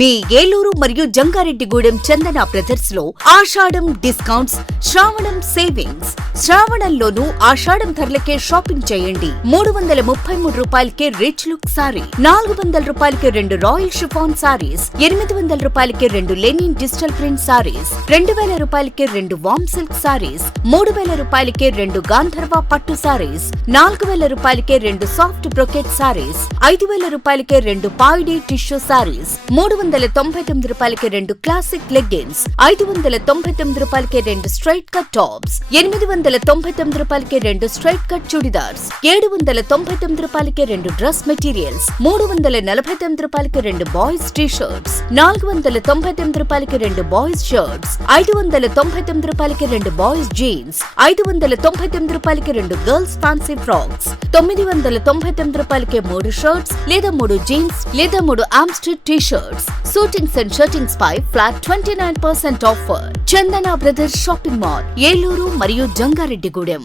మీ ఏలూరు మరియు జంగారెడ్డిగూడెం చందన బ్రదర్స్ లో ఆషాఢం డిస్కౌంట్స్, శ్రావణం సేవింగ్స్. శ్రావణంలోనూ ఆషాఢం ధరలకే షాపింగ్ చేయండి. 333 రూపాయలకే రిచ్ లుక్ సారీ, 400 రూపాయలకి 2 రాయల్ షిఫాన్ సారీస్, 800 రూపాయలకి 2 లెనిన్ డిజిటల్ ప్రింట్ సారీస్, 2000 రూపాయలకి 2 వామ్ సిల్క్ సారీస్, 3000 రూపాయలకి 2 గాంధర్వ పట్టు సారీస్, 4000 రూపాయలకి 2 సాఫ్ట్ బ్రొకెట్ సారీస్, 5000 రూపాయలకి 2 పాయిడీ టిష్యూ సారీస్, 399 రూపాయలకి 2 క్లాసిక్ లెగ్గిన్స్, 599 రూపాయలకి 2 స్ట్రైట్ కట్ టాప్స్, 899 రూపాయలకి 2 స్ట్రైట్ కట్ చుడిదార్స్, 799 రూపాయలకి 2 డ్రెస్ మెటీరియల్స్, 349 రూపాయలకి 2 బాయ్స్ టీ షర్ట్స్, 499 రూపాయలకి 2 బాయ్స్ షర్ట్స్, 599 రూపాయలకి 2 బాయ్స్ జీన్స్, 599 రూపాయలకి 2 గర్ల్స్ ఫ్యాన్సీ ఫ్రాక్స్, 999 రూపాయలకి 3 షర్ట్స్ లేదా 3 జీన్స్ లేదా 3 ఆమ్స్ట్రిడ్ T shirts. Suitings and shirtings పై flat 29% offer. Chandana brothers shopping mall, Eluru మరియు జంగారెడ్డిగూడెం.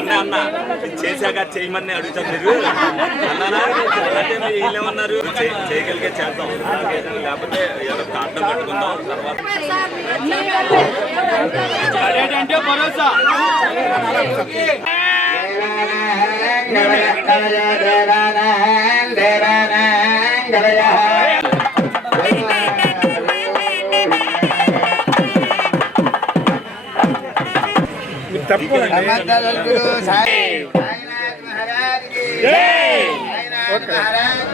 అన్న చేశాక చేయమని అడుగుతారు మీరు అన్నారా అంటే వీళ్ళేమన్నారు చేయగలిగే చేద్దాం లేకపోతే అడ్డం పెట్టుకుందాం తర్వాత భరోసా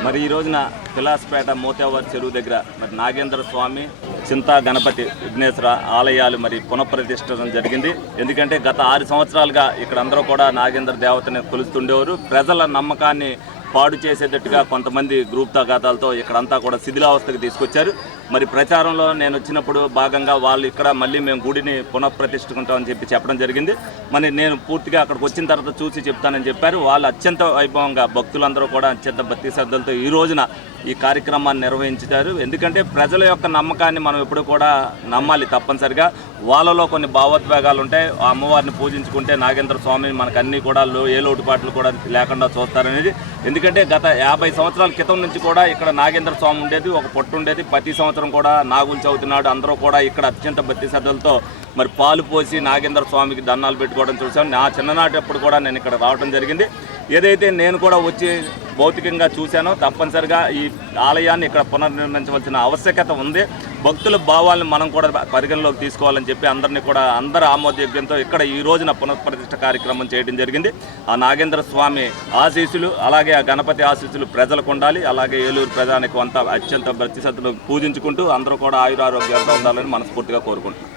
మరి ఈ రోజున పిలాస్పేట మోతేవర్ చెరువు దగ్గర మరి నాగేంద్ర స్వామి చింతా గణపతి విఘ్నేశ్వర ఆలయాలు మరి పునఃప్రతిష్ఠించడం జరిగింది. ఎందుకంటే గత 6 సంవత్సరాలుగా ఇక్కడ అందరూ కూడా నాగేంద్ర దేవతని కొలుస్తుండేవారు. ప్రజల నమ్మకాన్ని పాడు చేసేటట్టుగా కొంతమంది గ్రూప్ తగాదాలతో ఇక్కడంతా కూడా శిథిలావస్థకు తీసుకొచ్చారు. మరి ప్రచారంలో నేను వచ్చినప్పుడు భాగంగా వాళ్ళు ఇక్కడ మళ్ళీ మేము గుడిని పునఃప్రతిష్ఠించుకుంటామని చెప్పడం జరిగింది. మరి నేను పూర్తిగా అక్కడికి వచ్చిన తర్వాత చూసి చెప్తానని చెప్పారు. వాళ్ళు అత్యంత వైభవంగా భక్తులందరూ కూడా అత్యంత భక్తి శ్రద్ధలతో ఈ రోజున ఈ కార్యక్రమాన్ని నిర్వహించారు. ఎందుకంటే ప్రజల యొక్క నమ్మకాన్ని మనం ఎప్పుడు కూడా నమ్మాలి తప్పనిసరిగా. వాళ్ళలో కొన్ని భావోద్వేగాలు ఉంటాయి. ఆ అమ్మవారిని పూజించుకుంటే నాగేంద్ర స్వామి మనకు అన్నీ కూడా ఏ లోటుపాట్లు కూడా లేకుండా చూస్తారనేది. ఎందుకంటే గత 50 సంవత్సరాల క్రితం నుంచి కూడా ఇక్కడ నాగేంద్ర స్వామి ఉండేది, ఒక పొట్టు ఉండేది. ప్రతి సంవత్సరం కూడా నాగులు చదువుతున్నాడు. అందరూ కూడా ఇక్కడ అత్యంత భక్తి శ్రద్ధలతో మరి పాలు పోసి నాగేంద్ర స్వామికి దండాలు పెట్టుకోవడం చూసాం. నా చిన్ననాటప్పుడు కూడా నేను ఇక్కడ రావడం జరిగింది. ఏదైతే నేను కూడా వచ్చి భౌతికంగా చూశానో తప్పనిసరిగా ఈ ఆలయాన్ని ఇక్కడ పునర్నిర్మించవలసిన ఆవశ్యకత ఉంది. భక్తుల భావాలను మనం కూడా పరిగణలోకి తీసుకోవాలని చెప్పి అందరి ఆమోదయోగ్యంతో ఇక్కడ ఈ రోజున పునఃప్రతిష్ఠ కార్యక్రమం చేయడం జరిగింది. ఆ నాగేంద్ర స్వామి ఆశీస్సులు అలాగే ఆ గణపతి ఆశీస్సులు ప్రజలకు ఉండాలి. అలాగే ఏలూరు ప్రజానికి అంతా అత్యంత భక్తి శ్రద్ధలు పూజించుకుంటూ అందరూ కూడా ఆయురారోగ్యాలతో ఉండాలని మనస్ఫూర్తిగా కోరుకుంటున్నాం.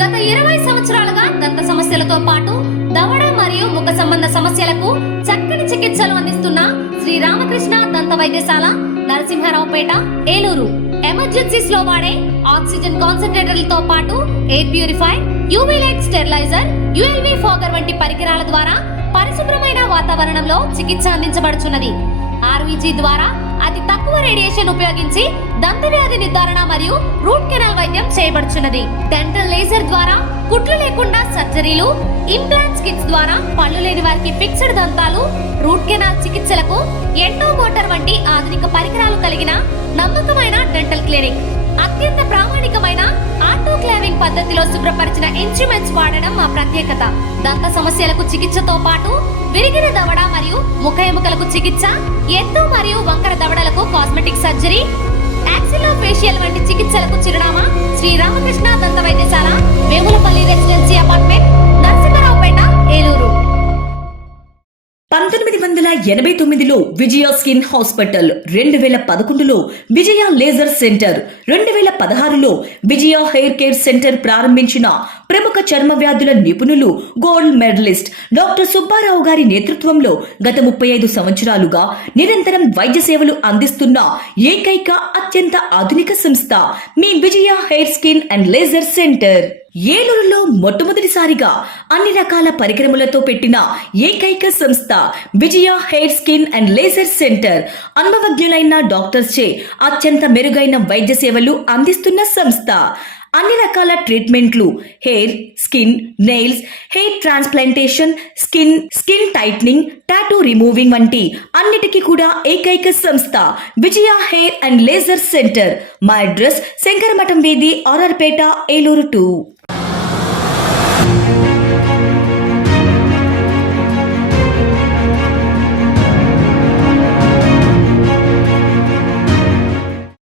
గత 20 సంవత్సరాలుగా దంత సమస్యలతో పాటు దవడ మరియు ముఖ సంబంధ సమస్యలకు చక్కని చికిత్సలు అందిస్తున్న శ్రీ రామకృష్ణ దంత వైద్యశాల, నరసింహారావుపేట, ఏలూరు. ఎమర్జెన్సీస్ లో వాడే ఆక్సిజన్ కాన్సంట్రేటర్లతో పాటు air purifier, UV light steriliser, ULV fogger వంటి పరికరాల ద్వారా పరిశుభ్రమైన వాతావరణంలో చికిత్స అందించబడుచున్నది. ఆర్వీజీ ద్వారా అతి తక్కువ రేడియేషన్ ఉపయోగించి దంత వ్యాధి నిర్ధారణ మరియు రూట్ కెనాల్ వైద్యం చేయబడుచున్నది. డెంటల్ లేజర్ ద్వారా కుట్లు లేకుండా సర్జరీలు, ఇంప్లాంట్స్ కిట్స్ ద్వారా పళ్ళు లేని వారికి ఫిక్స్డ్ దంతాలు, రూట్ కెనాల్ చికిత్సలకు ఎండో మోటార్ వంటి ఆధునిక పరికరాలు కలిగిన నమ్మకమైన డెంటల్ క్లినిక్. అత్యంత ప్రామాణికమైన ఆటోక్లావింగ్ పద్ధతిలో శుభ్రపరిచిన ఇన్స్ట్రుమెంట్స్ వాడడం మా ప్రత్యేకత. దంత సమస్యలకు చికిత్సతో పాటు విరిగిన దవడ మరియు ముఖ ఎముకలకు చికిత్స, ఎత్తు మరియు వంకర దవడలకు కాస్మెటిక్ సర్జరీ, యాక్సిలోఫేషియల్ వంటి చికిత్సలకు చిరునామా శ్రీ రామకృష్ణ దంత వైద్యశాల, వేములపల్లి రెసిడెన్సీ అపార్ట్మెంట్, నరసింహారావుపేట, ఏలూరు. 1989లో విజయ స్కిన్ హాస్పిటల్, 2011లో విజయ లేజర్ సెంటర్, 2016లో విజయ హెయిర్ కేర్ సెంటర్ ప్రారంభించిన ప్రముఖ చర్మ వ్యాధుల నిపుణులు, గోల్డ్ మెడలిస్ట్ డాక్టర్ సుబ్బారావు గారి నేతృత్వంలో గత 35 సంవత్సరాలుగా నిరంతరం వైద్య సేవలు అందిస్తున్న ఏకైక అత్యంత ఆధునిక సంస్థ మీ Vijaya hair skin and laser centre. ఏలూరులో మొట్టమొదటిసారిగా అన్ని రకాల పరికరములతో పెట్టిన ఏకైక సంస్థ Vijaya hair skin and laser centre. అనుభవజ్ఞులైన డాక్టర్స్ చే అత్యంత మెరుగైన వైద్య సేవలు అందిస్తున్న సంస్థ. అన్ని రకాల ట్రీట్మెంట్లు, hair, skin, nails, hair transplantation, skin tightening, tattoo removing వంటి అన్నిటికీ కూడా ఏకైక సంస్థ Vijaya hair and laser centre. మా అడ్రస్ శంకరమఠం వీధి, ఆర్ఆర్పేట, ఏలూరు 2.